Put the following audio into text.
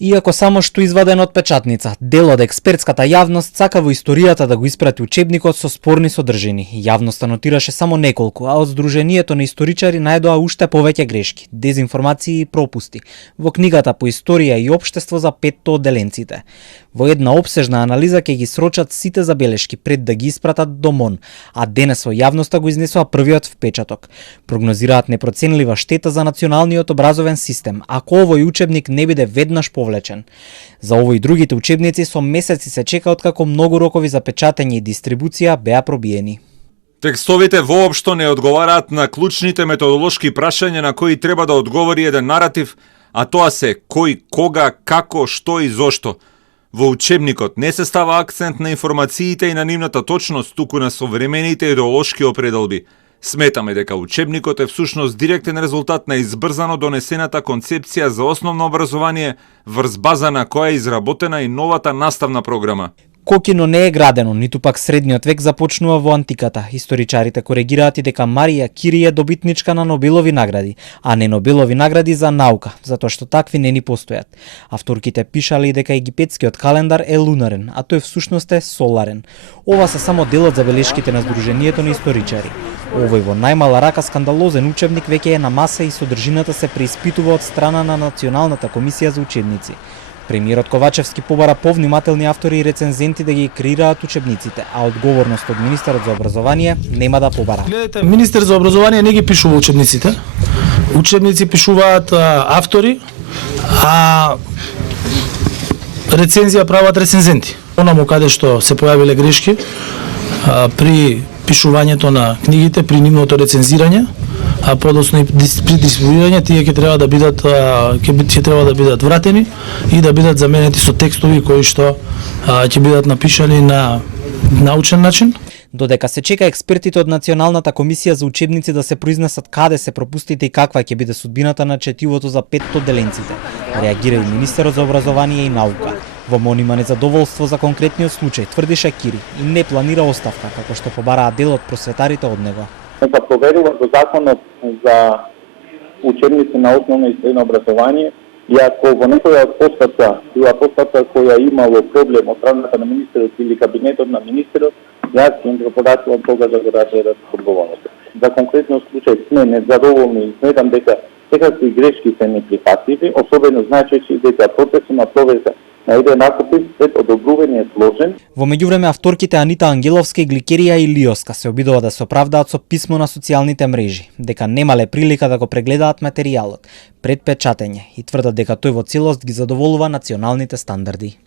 Иако само што изваден од печатница, дел од експертската јавност сака во историјата да го испрати учебникот со спорни содржини. Јавноста нотираше само неколку, а од Сдруженијето на историчари најдоа уште повеќе грешки, дезинформации и пропусти во книгата по историја и општество за 5 одделенците. Во една опсежна анализа ќе ги срочат сите забелешки пред да ги испратат до МОН, а денес во јавноста го изнесоа првиот впечаток. Прогнозираат непроценлива штета за националниот образовен систем, ако овој учебник не биде веднаш повлечен. За овој и другите учебници со месеци се чека откако многу рокови за печатење и дистрибуција беа пробиени. Текстовите воопшто не одговараат на клучните методолошки прашања на кои треба да одговори еден наратив, а тоа се кој, кога, како, што и зошто. Во учебникот не се става акцент на информациите и на нивната точност, туку на современите идеолошки определби. Сметаме дека учебникот е всушност директен резултат на избрзано донесената концепција за основно образование врз база на која е изработена и новата наставна програма. Кокино не е градено, ниту пак средниот век започнува во антиката. Историчарите коригираат и дека Марија Кири е добитничка на Нобелови награди, а не Нобелови награди за наука, затоа што такви не ни постојат. Авторките пишале и дека египетскиот календар е лунарен, а тој всушност е соларен. Ова се само дел од забелешките на Сдруженијето на историчари. Овој во најмала рака скандалозен учебник веќе е на маса и содржината се преиспитува од страна на Националната комисија за учебници. Премиерот Ковачевски побара повнимателни автори и рецензенти да ги креираат учебниците, а одговорност од министерот за образование нема да побара. Гледате, министер за образование не ги пишува учебниците. Учебници пишуваат автори, а рецензија прават рецензенти. Онаму каде што се појавиле грешки при пишувањето на книгите, при нивното рецензирање, а подоцна и при дистрибуирање, тие ќе треба да бидат вратени и да бидат заменети со текстови кои што ќе бидат напишани на научен начин. Додека се чека експертите од Националната комисија за учебници да се произнесат каде се пропустите и каква ќе биде судбината на четивото за 5 одделенците, реагира и министерот за образование и наука. Во МОН има незадоволство за конкретниот случај, тврди Шакири, и не планира оставка, како што побараа дел од просветарите од него. Нека проверува до законот за учебници на основно и средно образование и ако во некоја од постапка која имало проблем од страната на министерот или кабинетот на министерот, јас ќе им препорачувам тогаш да го разгледат одговорноста. За конкретниот случај сме незадоволни и сметам дека секакви грешки се неприфатливи, особено знаејќи дека процесот на проверка на еден ракопис пред одобрување е сложен. Во меѓувреме авторките Анита Ангеловска и Гликерија Илиоска се обидува да се оправдаат со писмо на социјалните мрежи, дека немале прилика да го прегледаат материјалот пред печатење и тврдат дека тој во целост ги задоволува националните стандарди.